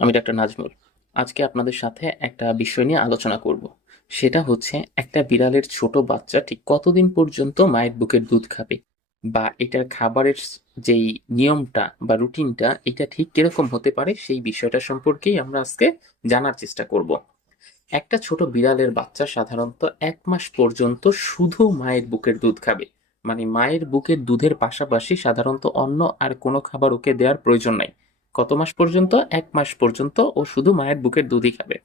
আমি ডাক্তার নাজমুল। আজকে আপনাদের সাথে একটা বিষয় নিয়ে আলোচনা করব। সেটা হচ্ছে একটা বিড়ালের ছোট বাচ্চা ঠিক কতদিন পর্যন্ত মায়ের বুকের দুধ খাবে? বা এটার খাবারের যেই নিয়মটা বা রুটিনটা, এটা ঠিক কীরকম হতে পারে? সেই বিষয়টা সম্পর্কেই আমরা আজকে জানার চেষ্টা করব। একটা ছোট বিড়ালের বাচ্চা সাধারণত এক মাস পর্যন্ত শুধু মায়ের বুকের দুধ খাবে। মানে মায়ের বুকের দুধের পাশাপাশি সাধারণত অন্য আর কোনো খাবার ওকে দেওয়ার প্রয়োজন নাই। কত মাস পর্যন্ত? এক মাস পর্যন্ত ও শুধু মায়ের বুকের দুধই খাবে।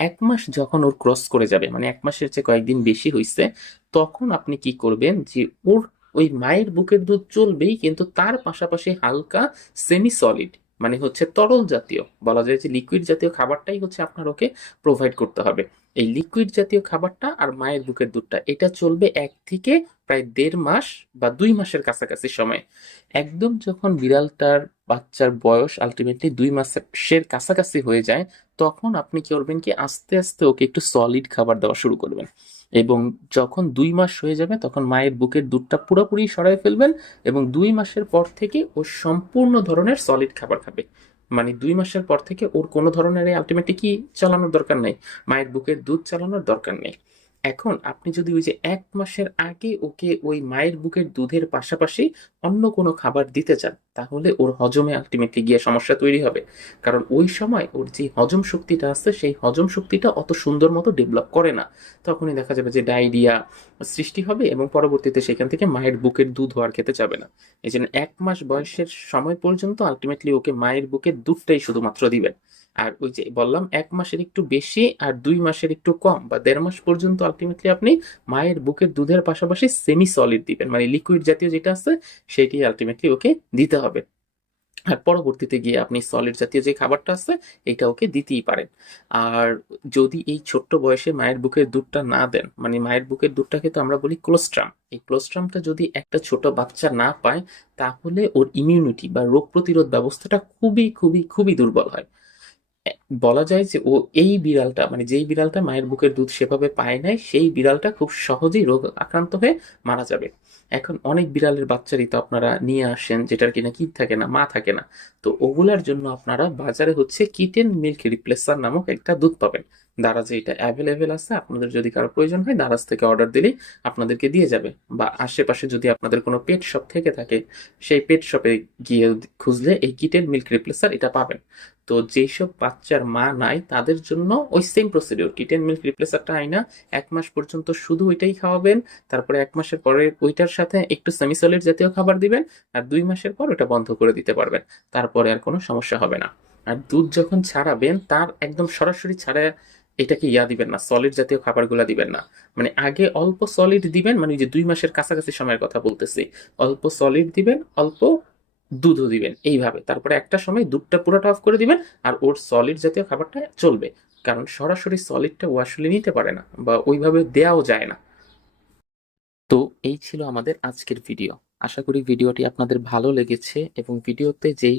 এক মাস যখন ওর ক্রস করে যাবে মানে এক মাসের চেয়ে কয়েকদিন বেশি হয়েছে তখন আপনি কি করবেন যে ওর ওই মায়ের বুকের দুধ চলবেই, কিন্তু তার পাশাপাশি হালকা সেমি সলিড মানে হচ্ছে তরল জাতীয়, বলা যায় যে লিকুইড জাতীয় খাবারটাই হচ্ছে আপনার ওকে প্রোভাইড করতে হবে। এই লিকুইড জাতীয় খাবারটা আর মায়ের বুকের দুধটা, এটা চলবে এক থেকে প্রায় দেড় মাস বা দুই মাসের কাছাকাছি সময়। একদম যখন বিড়ালটার বাচ্চার বয়স আলটিমেটলি দুই মাসের কাছাকাছি হয়ে যায়, তখন আপনি কি করবেন কি, আস্তে আস্তে ওকে একটু সলিড খাবার দেওয়া শুরু করবেন। এবং যখন দুই মাস হয়ে যাবে, তখন মায়ের বুকের দুধটা পুরোপুরি সরাই ফেলবেন এবং দুই মাসের পর থেকে ও সম্পূর্ণ ধরনের সলিড খাবার খাবে। মানে দুই মাসের পর থেকে ওর কোনো ধরনের আলটিমেটলি কি চালানোর দরকার নেই? মায়ের বুকের দুধ চালানোর দরকার নেই। এখন আপনি যদি ওই যে এক মাসের আগে ওকে ওই মায়ের বুকের দুধের পাশাপাশি অন্য কোনো খাবার দিতে চান তাহলে ওর হজমে আলটিমেটলি গিয়ে সমস্যা তৈরি হবে। কারণ ওই সময় ওর যে হজম শক্তিটা আছে, সেই হজম শক্তিটা অত সুন্দর মতো ডেভেলপ করে না। তখনই দেখা যাবে যে ডায়রিয়া সৃষ্টি হবে এবং পরবর্তীতে সেখান থেকে মায়ের বুকের দুধ হওয়ার খেতে যাবে না। এই জন্য এক মাস বয়সের সময় পর্যন্ত আলটিমেটলি ওকে মায়ের বুকের দুধটাই শুধুমাত্র দিবেন। আর ওই যে বললাম, এক মাসের একটু বেশি আর দুই মাসের একটু কম বা দেড় মাস পর্যন্ত আলটিমেটলি আপনি মায়ের বুকের দুধের পাশাপাশি সেমি সলিড দিবেন। মানে লিকুইড জাতীয় যেটা আছে, সেটি আলটিমেটলি ওকে দিতে হবে। আর পরবর্তীতে গিয়ে আপনি সলিড জাতীয় যে খাবারটা আছে, এটা ওকে দিতেই পারেন। আর যদি এই ছোট্ট বয়সে মায়ের বুকের দুধটা না দেন মানে মায়ের বুকের দুধটাকে তো আমরা বলি ক্লোস্ট্রাম এই ক্লোস্ট্রামটা যদি একটা ছোট বাচ্চা না পায়, তাহলে ওর ইমিউনিটি বা রোগ প্রতিরোধ ব্যবস্থাটা খুবই খুবই খুবই দুর্বল হয়। বলা যায় যে ও এই বিড়ালটা মানে যেই বিড়ালটা মায়ের বুকের দুধ সেভাবে পায় নাই, সেই বিড়ালটা খুব সহজেই রোগ আক্রান্ত হয়ে মারা যাবে। এখন অনেক বিড়ালের বাচ্চারই তো আপনারা নিয়ে আসেন, যেটার কিনা কিট থাকে না, মা থাকে না। তো ওগুলার জন্য আপনারা বাজারে হচ্ছে কিটেন মিল্ক রিপ্লেসার নামক একটা দুধ পাবেন। দারাজে এটা অ্যাভেলেবেল আছে, আপনাদের যদি কারও প্রয়োজন হয়, দারাজ থেকে অর্ডার দিলেই আপনাদেরকে দিয়ে যাবে। বা আশেপাশে যদি আপনাদের কোনো পেট শপ থেকে থাকে, সেই পেট শপে গিয়ে খুঁজলে এই কিটেন মিল্ক রিপ্লেসার এটা পাবেন। তো যেসব বাচ্চার মা নাই, তাদের জন্য ওই সেম প্রসিডিওর কিটেন মিল্ক রিপ্লেসারটা আইনা, এক মাস পর্যন্ত শুধু ওইটাই খাওয়াবেন, তারপরে এক মাসের পরে ওইটার সাথে একটু সেমিসলিড জাতীয় খাবার দিবেন, আর দুই মাসের পর ওটা বন্ধ করে দিতে পারবেন, তারপরে আর কোনো সমস্যা হবে না। আর দুধ যখন ছাড়াবেন, তার একদম সরাসরি ছাড়া এটাকে ইয়া দিবেন না সলিড জাতীয় খাবারগুলো দিবেন না। মানে আগে অল্প সলিড দিবেন মানে যে দুই মাসের কাছাকাছি সময়ের কথা বলতেছি, অল্প সলিড দিবেন, অল্প দুধও দিবেন, এইভাবে। তারপরে একটা সময় দুধটা পুরোটা অফ করে দিবেন আর ওর সলিড জাতীয় খাবারটা চলবে। কারণ সরাসরি সলিডটা ও আসলে নিতে পারে না বা ওইভাবে দেওয়াও যায় না। তো এই ছিল আমাদের আজকের ভিডিও আশা করি ভিডিওটি আপনাদের ভালো লেগেছে এবং ভিডিওতে যেই